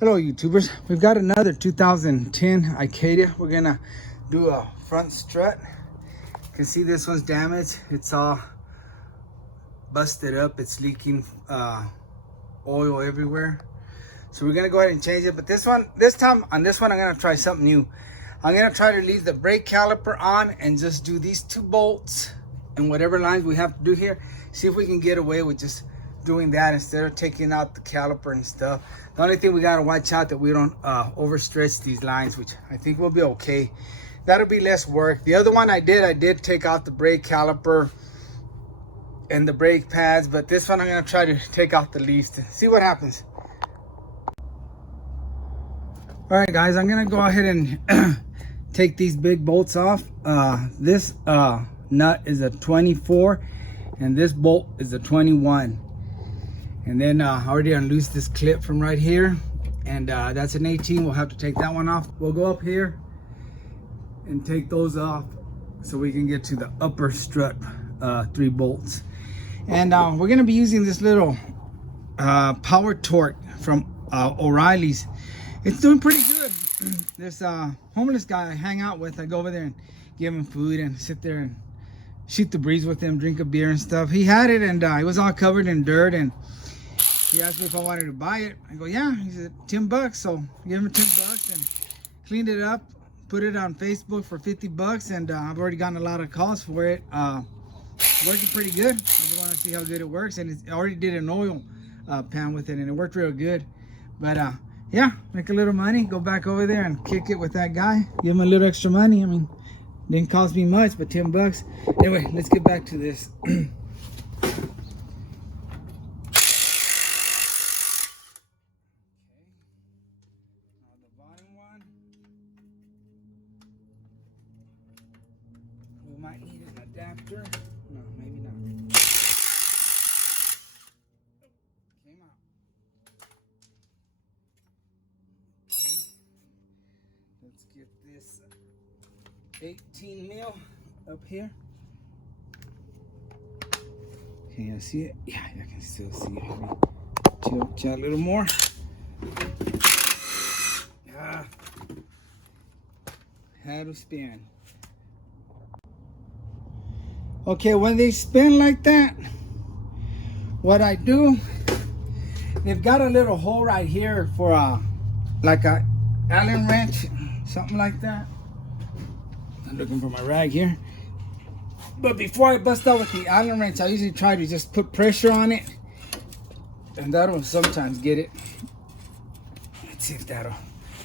Hello YouTubers, we've got another 2010 Acadia. We're gonna do a front strut. You can see this one's damaged. It's all busted up. It's leaking oil everywhere. So we're gonna go ahead and change it. But this time on this one, I'm gonna try something new. I'm gonna try to leave the brake caliper on and just do these 2 bolts and whatever lines we have to do here. See if we can get away with just doing that instead of taking out the caliper and stuff. The only thing we gotta watch out that we don't overstretch these lines, which I think will be okay. That'll be less work. The other one I did take out the brake caliper and the brake pads, but this one I'm gonna try to take out the least and see what happens. All right guys, I'm gonna go ahead and take these big bolts off. This nut is a 24 and this bolt is a 21. And then I already unloosed this clip from right here, and that's an 18. We'll have to take that one off. We'll go up here and take those off so we can get to the upper strut 3 bolts. And we're gonna be using this little power torque from O'Reilly's. It's doing pretty good. This homeless guy I hang out with, I go over there and give him food and sit there and shoot the breeze with him, drink a beer and stuff. He had it, and it was all covered in dirt, and he asked me if I wanted to buy it. I go, yeah. He said, $10. So I gave him $10 and cleaned it up, put it on Facebook for $50, and I've already gotten a lot of calls for it. Working pretty good. I just want to see how good it works, and I already did an oil pan with it, and it worked real good. But yeah, make a little money, go back over there and kick it with that guy, give him a little extra money. I mean, didn't cost me much, but $10. Anyway, let's get back to this. We might need an adapter. No, maybe not. Came out. Okay. Let's get this 18 mil up here. Can you see it? Yeah, I can still see it. Maybe chill a little more. How to spin. Okay, when they spin like that, what I do, they've got a little hole right here for like a Allen wrench, something like that. I'm looking for my rag here. But before I bust out with the Allen wrench, I usually try to just put pressure on it, and that'll sometimes get it. Let's see if that'll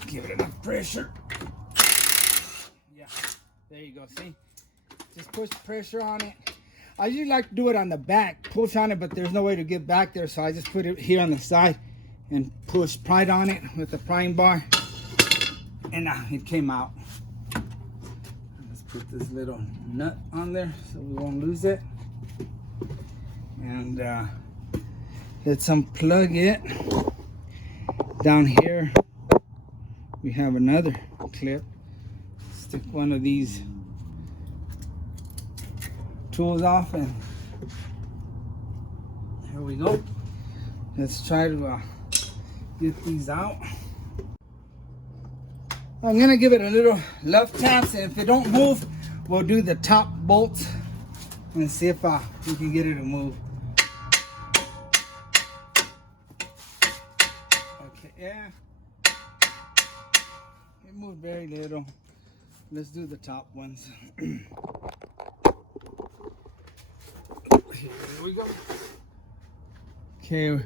give it enough pressure. Yeah, there you go, see? Just push pressure on it. I usually like to do it on the back, push on it, but there's no way to get back there, so I just put it here on the side and push right on it with the prying bar, and it came out. Let's put this little nut on there so we won't lose it, and let's unplug it. Down here we have another clip. Stick one of these tools off, and here we go. Let's try to get these out. I'm gonna give it a little left taps, and if it don't move, we'll do the top bolts and see if we can get it to move. Okay, yeah, it moved very little. Let's do the top ones. Here we go. Okay,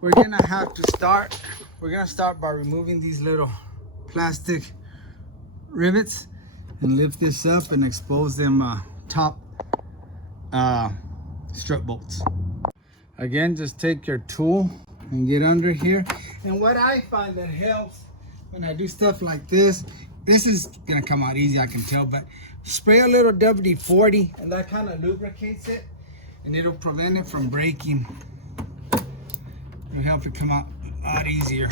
we're gonna have to start. We're gonna start by removing these little plastic rivets and lift this up and expose them top strut bolts. Again, just take your tool and get under here. And what I find that helps when I do stuff like this is gonna come out easy, I can tell, but spray a little WD-40 and that kind of lubricates it, and it'll prevent it from breaking. It'll help it come out a lot easier.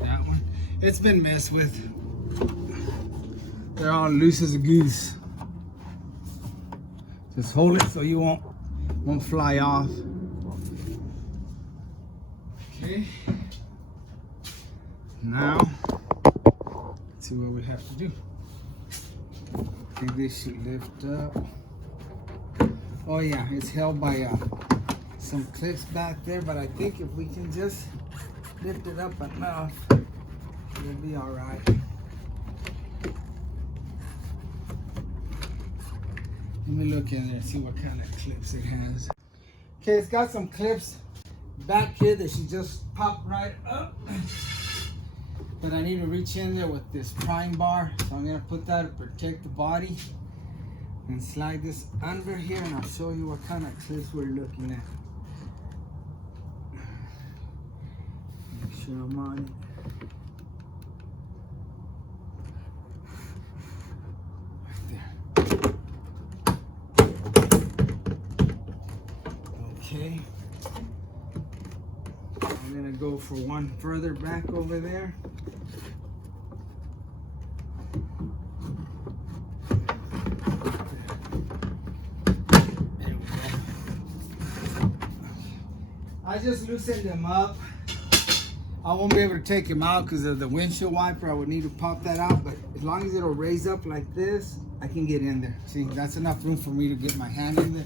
That one, it's been messed with. They're all loose as a goose. Just hold it so you won't fly off. Okay. Now, let's see what we have to do. I think this should lift up. Oh yeah, it's held by some clips back there, but I think if we can just lift it up enough, it'll be all right. Let me look in there and see what kind of clips it has. Okay, it's got some clips back here that should just pop right up. But I need to reach in there with this prime bar. So I'm gonna put that to protect the body and slide this under here, and I'll show you what kind of clips we're looking at. Make sure I'm on it. Okay, I'm gonna go for one further back over there. There we go. I just loosened them up. I won't be able to take them out because of the windshield wiper. I would need to pop that out, but as long as it'll raise up like this, I can get in there. See, that's enough room for me to get my hand in there.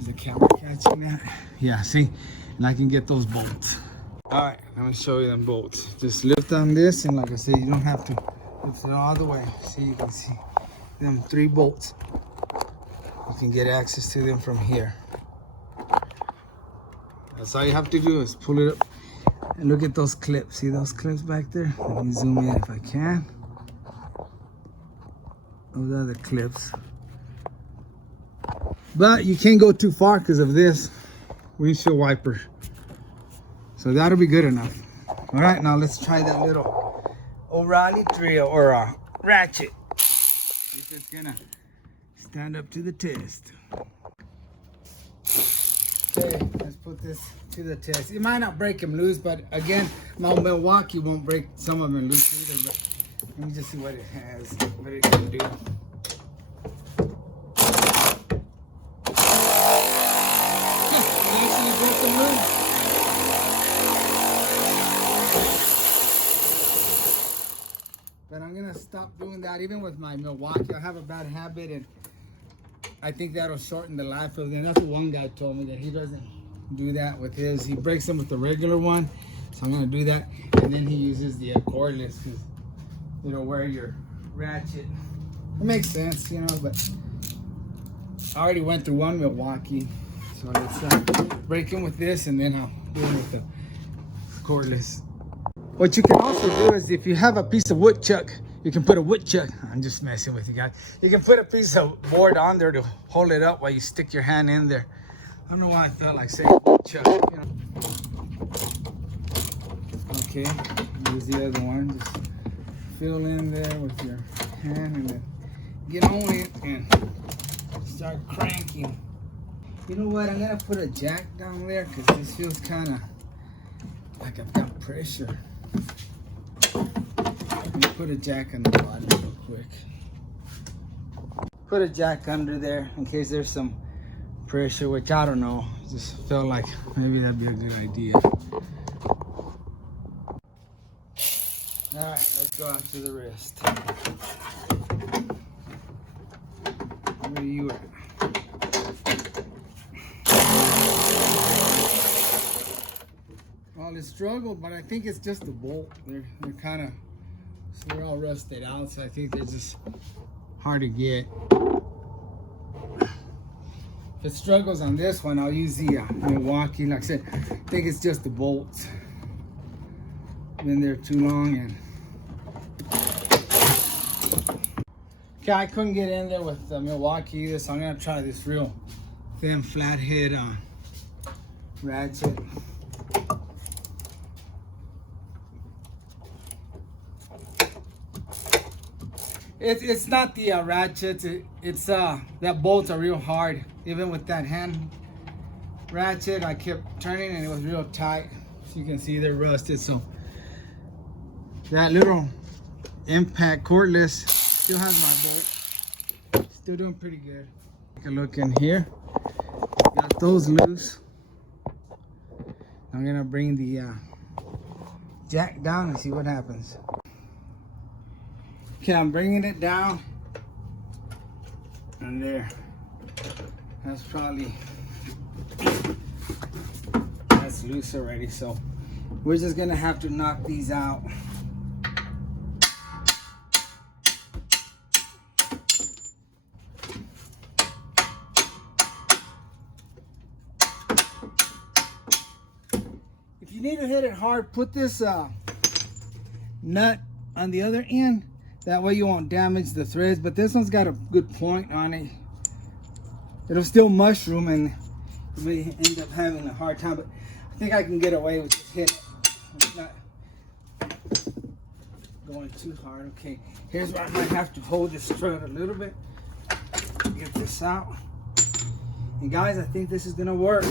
Is the camera catching that? Yeah, see? And I can get those bolts. All right, let me show you them bolts. Just lift on this, and like I said, you don't have to lift it all the way. See, you can see them 3 bolts. You can get access to them from here. That's all you have to do is pull it up. And look at those clips. See those clips back there? Let me zoom in if I can. Those are the clips. But you can't go too far because of this windshield wiper. So that'll be good enough. All right, now let's try that little O'Reilly drill or ratchet. See if it's gonna stand up to the test. Okay, let's put this to the test. It might not break them loose, but again, my Milwaukee won't break some of them loose either. But let me just see what it has, what it can do. But I'm gonna stop doing that. Even with my Milwaukee, I have a bad habit, and I think that'll shorten the life of them. That's what one guy told me, that he doesn't do that with his. He breaks them with the regular one. So I'm gonna do that, and then he uses the cordless because it'll wear your ratchet. It makes sense, you know. But I already went through one Milwaukee, so let's break him with this, and then I'll do it with the cordless. What you can also do is, if you have a piece of wood chuck, you can put a wood chuck. I'm just messing with you guys. You can put a piece of board on there to hold it up while you stick your hand in there. I don't know why I felt like saying wood chuck. You know. Okay, use the other one. Just fill in there with your hand and then get on it and start cranking. You know what? I'm gonna put a jack down there because this feels kind of like I've got pressure. Let me put a jack on the bottom real quick. Put a jack under there in case there's some pressure, which I don't know. Just felt like maybe that'd be a good idea. All right, let's go out to the rest. Where are you at? Well, it struggled, but I think it's just the bolt. They're kind of, so they're all rusted out, so I think they're just hard to get. If it struggles on this one, I'll use the Milwaukee. Like I said, I think it's just the bolts. Been there too long, and okay, I couldn't get in there with the Milwaukee either, so I'm gonna try this real thin flathead ratchet. It's not the ratchet. It's that bolts are real hard. Even with that hand ratchet, I kept turning and it was real tight. So you can see they're rusted. So that little impact cordless still has my bolt. Still doing pretty good. Take a look in here. Got those loose. I'm gonna bring the jack down and see what happens. Okay, I'm bringing it down, and there. That's loose already, so we're just gonna have to knock these out. If you need to hit it hard, put this nut on the other end. That way you won't damage the threads, but this one's got a good point on it. It'll still mushroom and you may end up having a hard time, but I think I can get away with just hitting it. It's not going too hard. Okay, here's where I might have to hold this strut a little bit. Get this out. And guys, I think this is gonna work.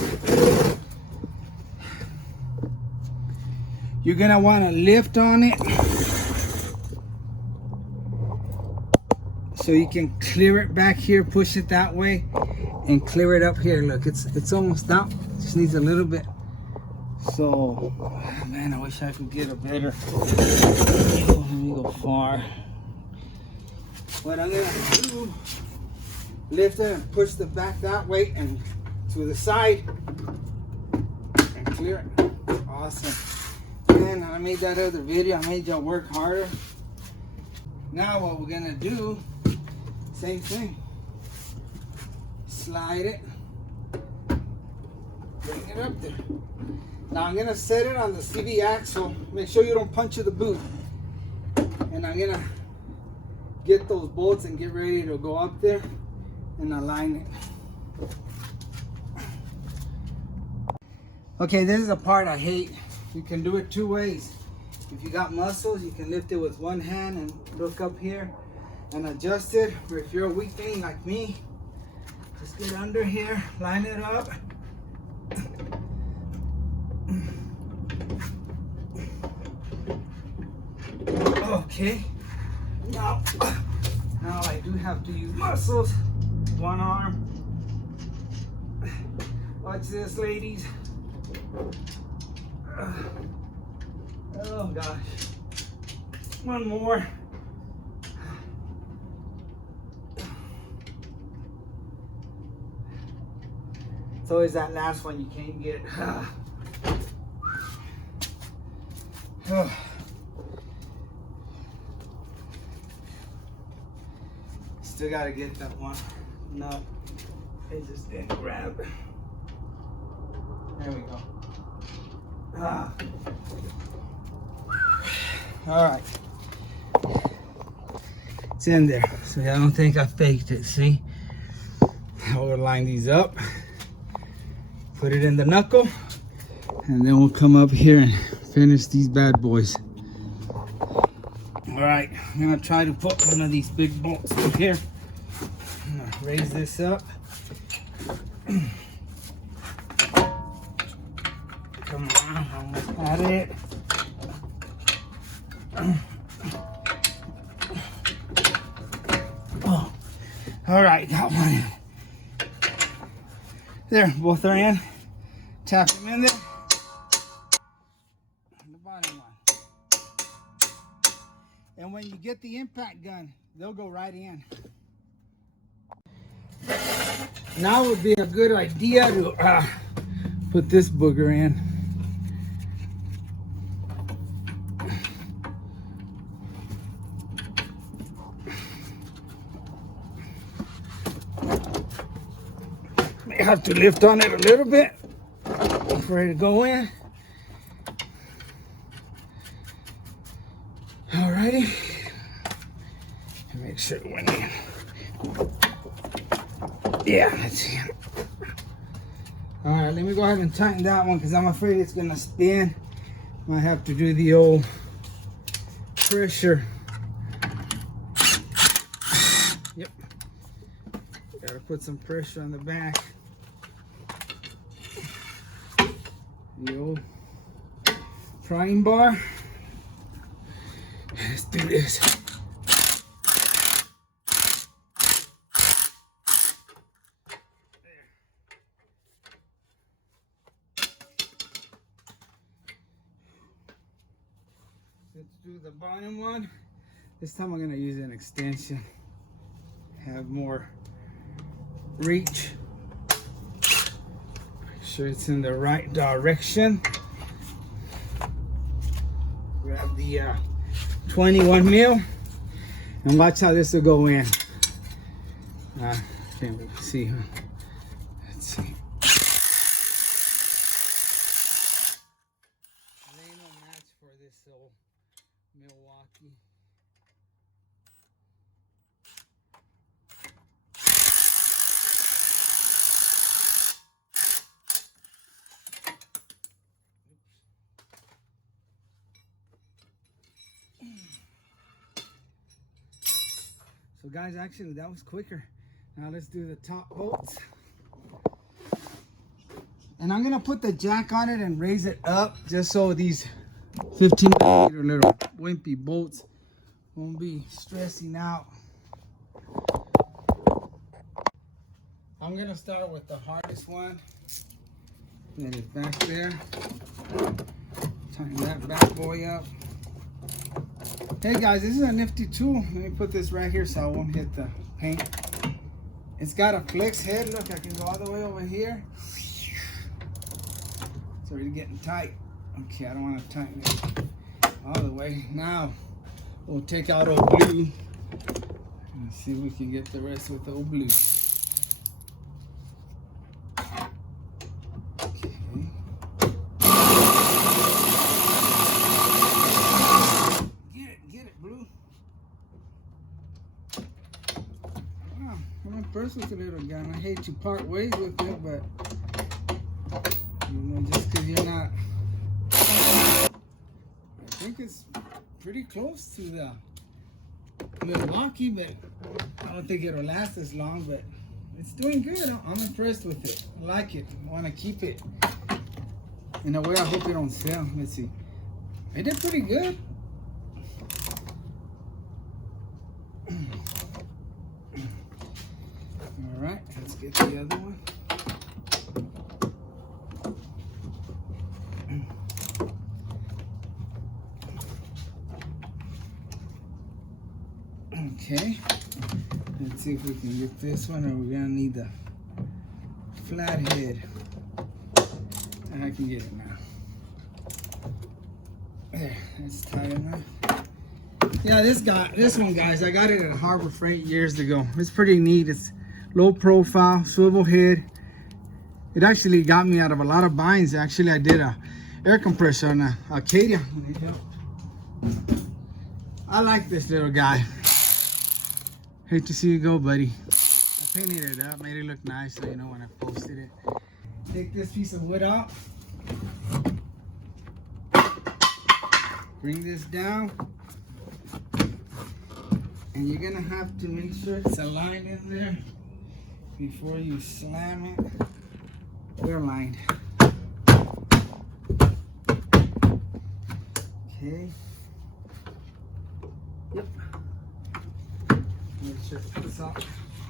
You're gonna wanna lift on it so you can clear it back here, push it that way, and clear it up here. Look, it's almost out. Just needs a little bit. So, oh man, I wish I could get a better. Let me go far. What I'm gonna do, lift it and push the back that way and to the side and clear it. Awesome. Man, I made that other video. I made y'all work harder. Now what we're gonna do, same thing. Slide it. Bring it up there. Now I'm gonna set it on the CV axle. Make sure you don't puncture the boot. And I'm gonna get those bolts and get ready to go up there and align it. Okay, this is a part I hate. You can do it two ways. If you got muscles, you can lift it with one hand and look up here and adjust it. Or if you're a weak thing like me, just get under here, line it up. Okay, now I do have to use muscles. One arm. Watch this, ladies. Oh gosh. One more. It's always that last one you can't get. Still gotta get that one. No, it just didn't grab. There we go. All right, it's in there. So I don't think I faked it. See, I'll line these up, put it in the knuckle, and then we'll come up here and finish these bad boys. All right, I'm gonna try to put one of these big bolts up here. I'm gonna raise this up. Come on, almost got it. Oh, all right, got one. There, both are in. Tap them in there. And the bottom one. And when you get the impact gun, they'll go right in. Now would be a good idea to put this booger in. May have to lift on it a little bit for it to go in. Alrighty. And make sure it went in. Yeah, that's in. Alright, let me go ahead and tighten that one because I'm afraid it's gonna spin. Might have to do the old pressure. Yep. Gotta put some pressure on the back. The old prying bar. Let's do this. Let's do the bottom one. This time I'm gonna use an extension. Have more reach. Make sure it's in the right direction. Grab the 21 mil and watch how this will go in. Can't really see, huh? Let's see. There ain't no match for this old Milwaukee. So guys, actually that was quicker. Now let's do the top bolts. And I'm gonna put the jack on it and raise it up just so these 15mm little wimpy bolts won't be stressing out. I'm gonna start with the hardest one. Get it back there. Tighten that bad boy up. Hey guys, this is a nifty tool. Let me put this right here so I won't hit the paint. It's got a flex head. Look, I can go all the way over here. It's already getting tight. Okay, I don't want to tighten it all the way. Now, we'll take out old blue and see if we can get the rest with old blue. First with a little gun. I hate to part ways with it, but you know, just because you're not. I think it's pretty close to the Milwaukee, but I don't think it'll last as long. But it's doing good. I'm impressed with it. I like it. I want to keep it. In a way, I hope it don't sell. Let's see. It did pretty good. Alright, let's get the other one. Okay, let's see if we can get this one, or we're gonna need the flat head. And I can get it now. There, that's tight enough. Yeah, this one, guys, I got it at Harbor Freight years ago. It's pretty neat. It's low profile, swivel head. It actually got me out of a lot of binds. Actually, I did a air compressor on a Acadia. I like this little guy. Hate to see you go, buddy. I painted it up, made it look nice, so you know when I posted it. Take this piece of wood out. Bring this down. And you're gonna have to make sure it's aligned in there before you slam it. We're aligned. Okay. Yep. Make sure it's all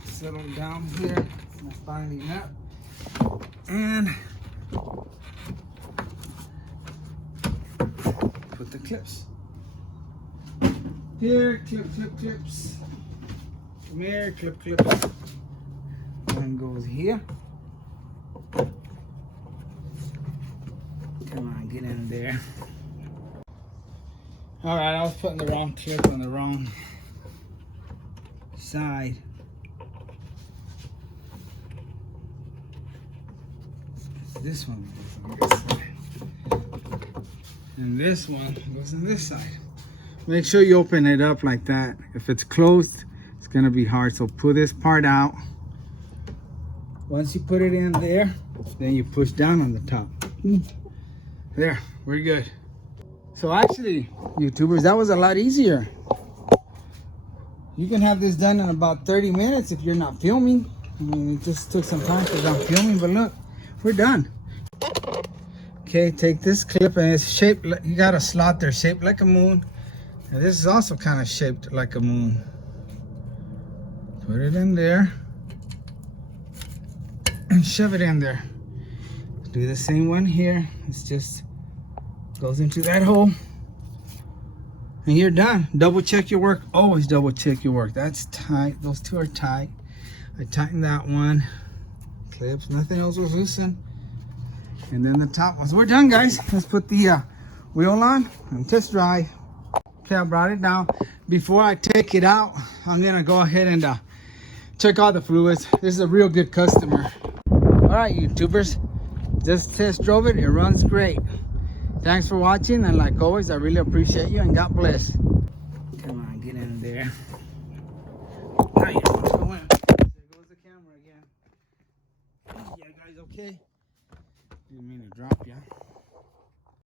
settled down here. It's not binding up. And put the clips. Here, clips. Come here, clips. One goes here. Come on, get in there. All right, I was putting the wrong clip on the wrong side. This one goes on this side. And this one goes on this side. Make sure you open it up like that. If it's closed, it's gonna be hard. So pull this part out. Once you put it in there, then you push down on the top. There, we're good. So actually, YouTubers, that was a lot easier. You can have this done in about 30 minutes if you're not filming. I mean, it just took some time because I'm filming, but look, we're done. Okay, take this clip and it's shaped, you got a slot there shaped like a moon. And this is also kind of shaped like a moon. Put it in there and shove it in there. Do the same one here. It's just goes into that hole. and you're done. Double check your work. Always double check your work. That's tight. Those two are tight. I tightened that one. Clips. Nothing else was loosened. And then the top ones. We're done, guys. Let's put the wheel on and test drive. Okay, I brought it down. Before I take it out, I'm gonna go ahead and check all the fluids. This is a real good customer. All right, YouTubers, just test drove it. It runs great. Thanks for watching, and like always, I really appreciate you, and God bless. Come on, get in there. There goes the camera again. Yeah, guys, okay? Didn't mean to drop you.